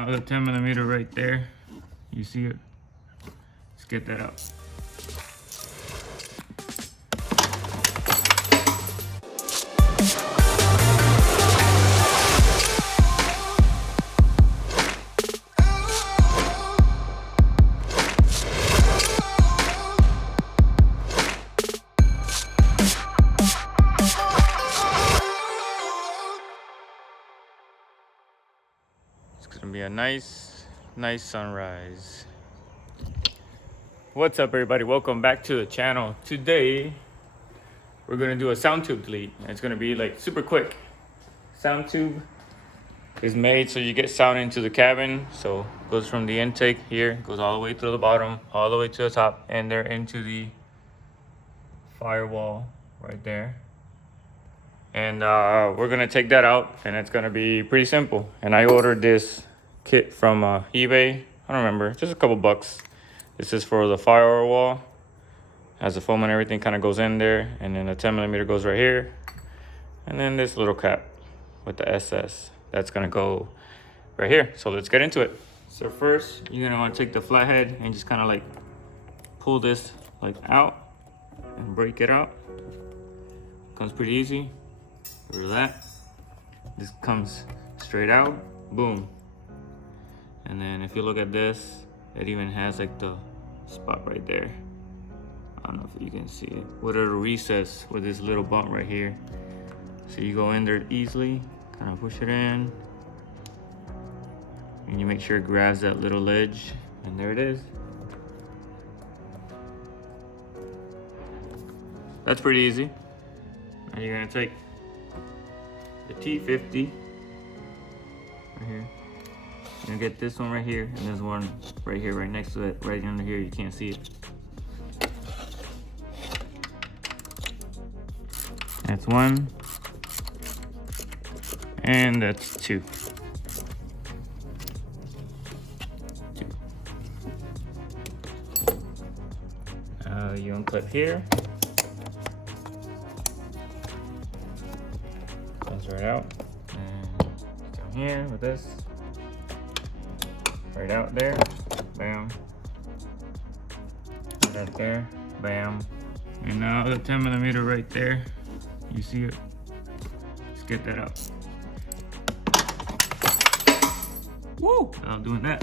Now the 10mm right there, you see it? Let's get that out. It's gonna be a nice sunrise. What's up, everybody? Welcome back to the channel. Today we're gonna do a sound tube delete. It's gonna be like super quick. Sound tube is made so you get sound into the cabin. So it goes from the intake here, goes all the way to the bottom, all the way to the top, and they're into the firewall right there. And we're gonna take that out, and it's gonna be pretty simple. And I ordered this kit from eBay. I don't remember, just a couple bucks. This is for the firewall. Has the foam and everything kind of goes in there, and then the 10mm goes right here, and then this little cap with the SS that's gonna go right here. So let's get into it. So first, you're gonna want to take the flathead and just kind of like pull this like out and break it out. Comes pretty easy. Look at that. This comes straight out, boom. And then if you look at this, it even has like the spot right there. I don't know if you can see it. With a recess with this little bump right here. So you go in there easily, kind of push it in. And you make sure it grabs that little ledge, and there it is. That's pretty easy. Now you're gonna take the T50 right here. You're gonna get this one right here, and there's one right here, right next to it, right under here. You can't see it. That's one, and that's two. You unclip here. Comes right out, and down here with this. Right out there, bam. Right there, bam. And now the 10mm right there, you see it? Let's get that out. Woo! Without doing that.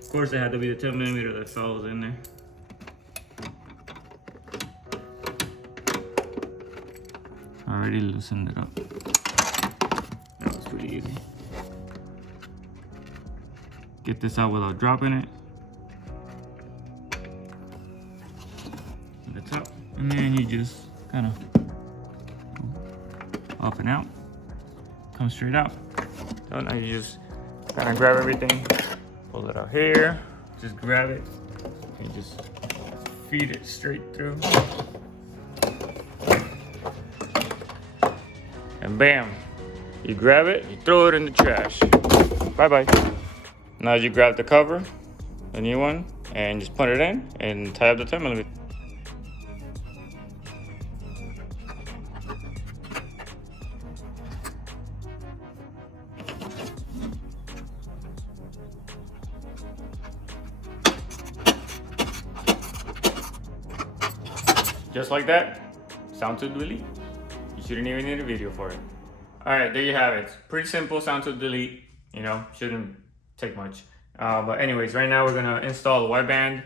Of course, it had to be the 10mm that falls in there. Already loosened it up. That was pretty easy. Get this out without dropping it. At the top, and then you just kind of up and out. Come straight out. So now you just kind of grab everything, pull it out here, just grab it, and just feed it straight through. And bam, you grab it, you throw it in the trash. Bye-bye. Now you grab the cover, the new one, and just put it in and tie up the 10mm. Just like that, sound tube delete. You shouldn't even need a video for it. All right, there you have it. Pretty simple sound tube delete. You know, shouldn't take much. But anyways, right now we're gonna install the wideband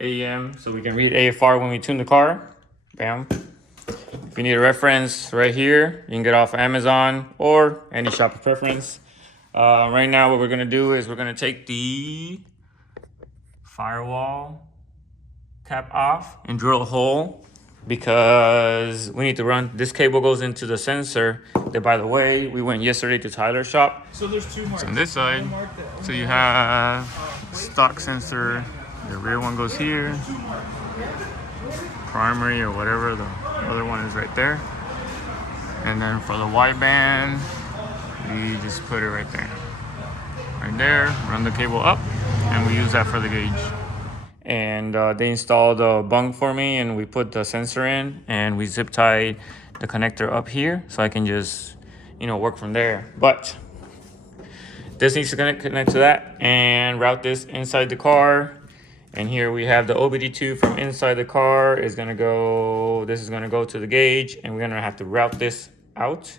AEM so we can read AFR when we tune the car. Bam. If you need a reference right here, you can get off of Amazon or any shop of preference. Right now what we're gonna do is we're gonna take the firewall cap off and drill a hole, because we need to run, this cable goes into the sensor that, by the way, we went yesterday to Tyler's shop. So there's two marks. So on this side, so you have stock sensor, the rear one goes here, primary or whatever, the other one is right there. And then for the wideband, we just put it right there. Right there, run the cable up, and we use that for the gauge. And they installed a bunk for me, and we put the sensor in, and we zip tied the connector up here so I can just, you know, work from there. But this needs to connect to that and route this inside the car. And here we have the OBD2 from inside the car is gonna go, this is gonna go to the gauge, and we're gonna have to route this out,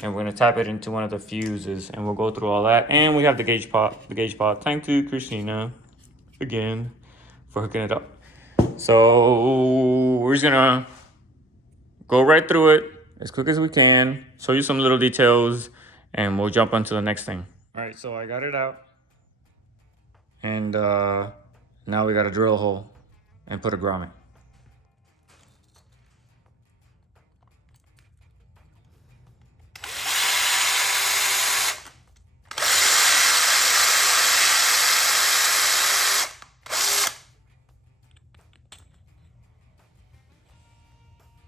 and we're gonna tap it into one of the fuses, and we'll go through all that. And we have the gauge pot. Thank you, Christina, again, for hooking it up. So we're just gonna go right through it as quick as we can, show you some little details, and we'll jump onto the next thing. All right, so I got it out, and now we got to drill a hole and put a grommet.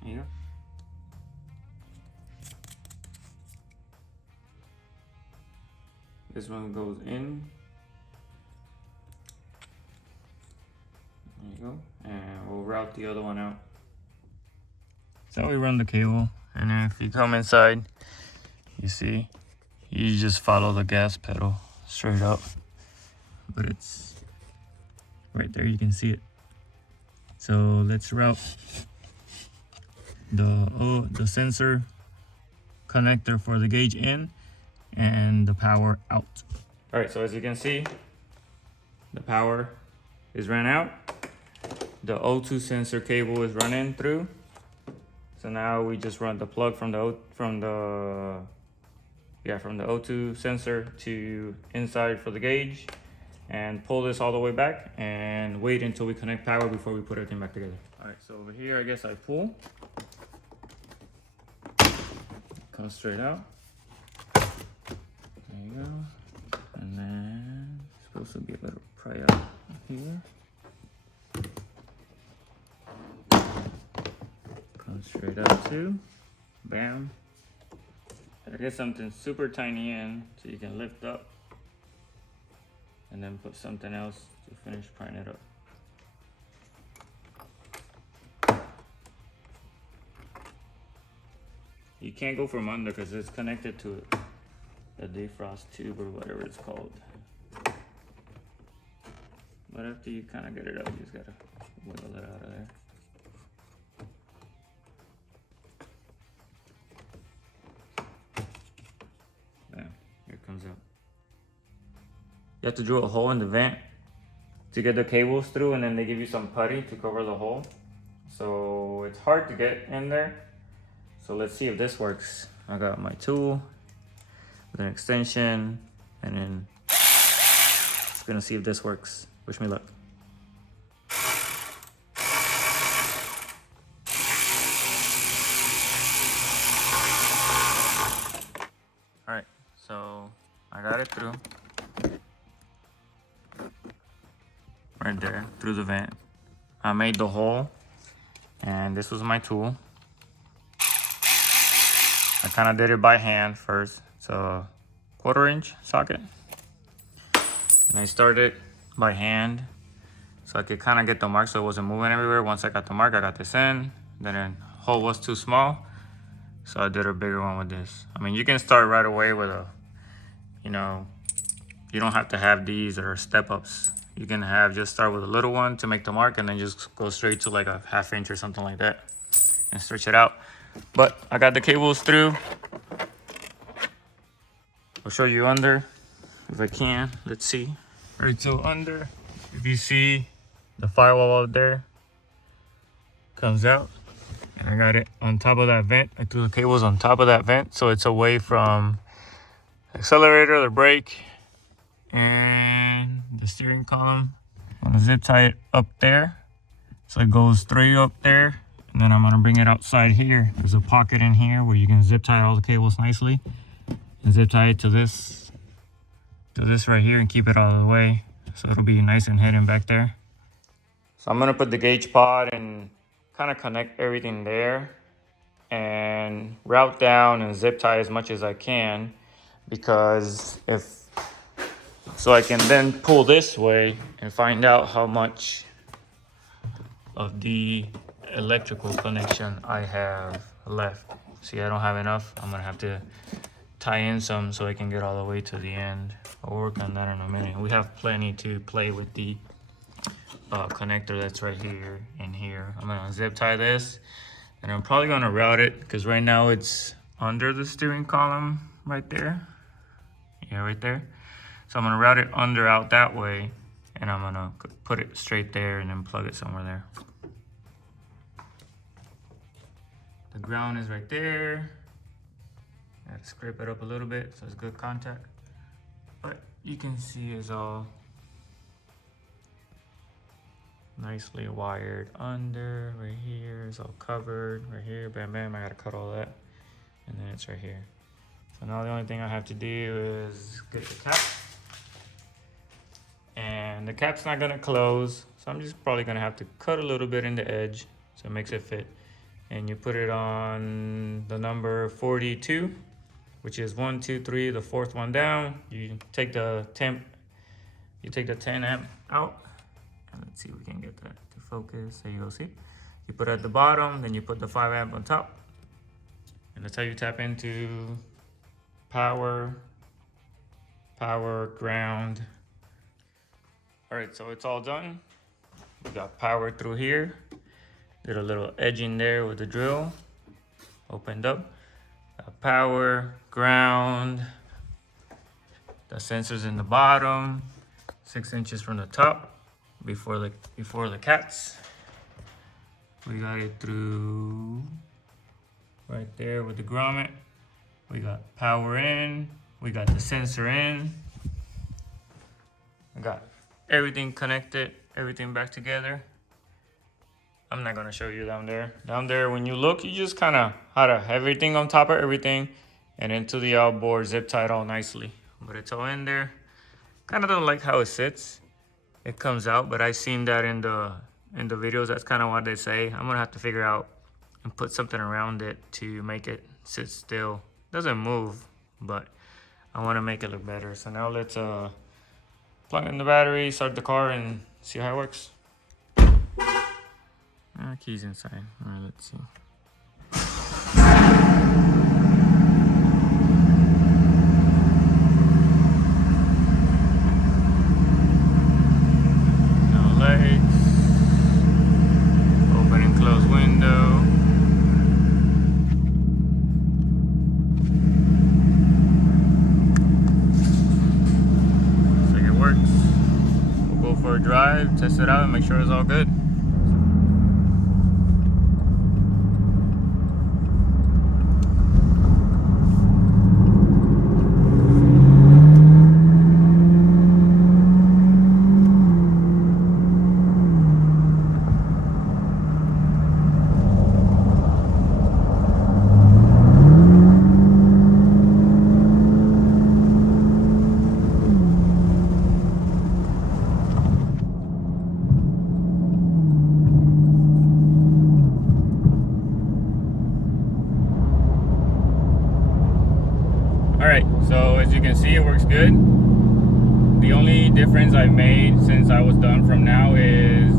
There you go. This one goes in. There you go. And we'll route the other one out. So we run the cable, and then if you come inside, you see, you just follow the gas pedal straight up. But it's right there, you can see it. So let's route the sensor connector for the gauge in and the power out. All right, so as you can see, the power is ran out. The O2 sensor cable is running through. So now we just run the plug from the O2 sensor to inside for the gauge, and pull this all the way back and wait until we connect power before we put everything back together. All right, so over here, I guess I pull. Comes straight out. There you go. And then it's supposed to be a little pry out here. Comes straight out too. Bam. Gotta get something super tiny in so you can lift up, and then put something else to finish prying it up. You can't go from under because it's connected to a defrost tube or whatever it's called. But after you kind of get it out, you just gotta wiggle it out of there. Bam, here it comes out. You have to drill a hole in the vent to get the cables through, and then they give you some putty to cover the hole. So it's hard to get in there. So let's see if this works. I got my tool with an extension, and then just gonna see if this works. Wish me luck. All right, so I got it through. Right there, through the vent. I made the hole, and this was my tool. I kind of did it by hand first. It's a 1/4 inch socket. And I started by hand so I could kind of get the mark so it wasn't moving everywhere. Once I got the mark, I got this in. Then the hole was too small, so I did a bigger one with this. I mean, you can start right away with a, you don't have to have these that are step ups. You can just start with a little one to make the mark, and then just go straight to like a 1/2 inch or something like that and stretch it out. But I got the cables through. I'll show you under if I can. Let's see. All right, so under, if you see the firewall out there, comes out. And I got it on top of that vent. I threw the cables on top of that vent so it's away from the accelerator, the brake, and the steering column. I'm gonna zip tie it up there so it goes straight up there. And then I'm gonna bring it outside here. There's a pocket in here where you can zip tie all the cables nicely, and zip tie it to this right here and keep it out of the way. So it'll be nice and hidden back there. So I'm gonna put the gauge pod and kind of connect everything there and route down and zip tie as much as I can, because so I can then pull this way and find out how much of the electrical connection I have left. See, I don't have enough. I'm gonna have to tie in some so I can get all the way to the end. I'll work on that in a minute. We have plenty to play with the connector that's right here and here. I'm gonna zip tie this, and I'm probably gonna route it because right now it's under the steering column right there. Yeah, right there. So I'm gonna route it out that way, and I'm gonna put it straight there and then plug it somewhere there. The ground is right there. I had to scrape it up a little bit so it's good contact. But you can see it's all nicely wired under. Right here is all covered. Right here, bam, bam. I gotta cut all that. And then it's right here. So now the only thing I have to do is get the cap. And the cap's not gonna close. So I'm just probably gonna have to cut a little bit in the edge so it makes it fit. And you put it on the number 42, which is 1, 2, 3, the fourth one down. You take the 10 amp out. And let's see if we can get that to focus. There you go, see? You put it at the bottom, then you put the 5 amp on top. And that's how you tap into power, ground. All right, so it's all done. We got power through here. Did a little edging there with the drill. Opened up. Power, ground. The sensor's in the bottom. 6 inches from the top. Before the cats. We got it through right there with the grommet. We got power in. We got the sensor in. I got everything connected, everything back together. I'm not gonna show you down there. Down there, when you look, you just kind of had everything on top of everything, and into the outboard zip tied all nicely. But it's all in there. Kind of don't like how it sits. It comes out, but I seen that in the videos. That's kind of what they say. I'm gonna have to figure out and put something around it to make it sit still. Doesn't move, but I want to make it look better. So now let's plug in the battery, start the car, and see how it works. Keys inside. All right, let's see. No lights. Open and close window. Looks like it works. We'll go for a drive, test it out, and make sure it's all good. So as you can see, it works good. The only difference I've made since I was done from now is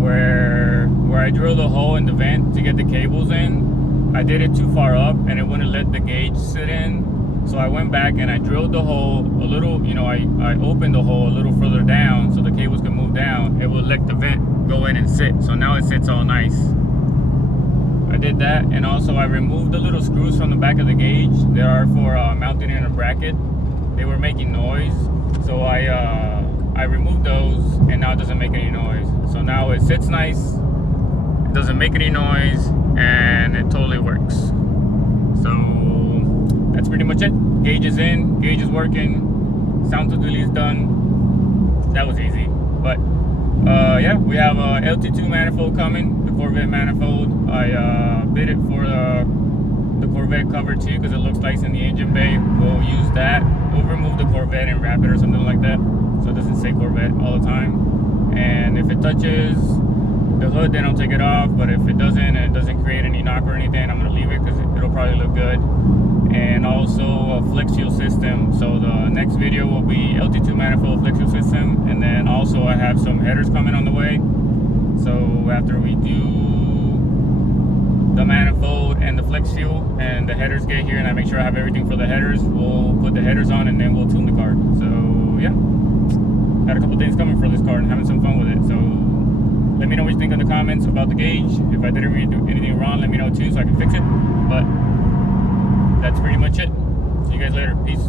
where I drilled a hole in the vent to get the cables in. I did it too far up and it wouldn't let the gauge sit in. So I went back and I drilled the hole a little, I opened the hole a little further down so the cables can move down. It would let the vent go in and sit. So now it sits all nice. I did that, and also I removed the little screws from the back of the gauge. They are for mounting in a bracket. They were making noise, so I removed those, and now it doesn't make any noise. So now it sits nice, it doesn't make any noise, and it totally works. So that's pretty much it. Gauge is in, gauge is working, sound to duty is done. That was easy, but yeah, we have a LT2 manifold coming, the Corvette manifold. I bid it for the Corvette cover too because it looks like it's in the engine bay. We'll use that. We'll remove the Corvette and wrap it or something like that so it doesn't say Corvette all the time. And if it touches the hood, then I'll take it off. But if it doesn't and it doesn't create any knock or anything, I'm gonna leave it because it'll probably look good. And also a flex seal system. So the next video will be LT2 manifold flex seal system, and then also I have some headers coming on the way. So after we do the manifold and the flex fuel, and the headers get here, and I make sure I have everything for the headers. We'll put the headers on, and then we'll tune the car. So yeah, got a couple things coming for this car and having some fun with it. So let me know what you think in the comments about the gauge. If I didn't really do anything wrong, let me know too so I can fix it. But that's pretty much it. See you guys later. Peace.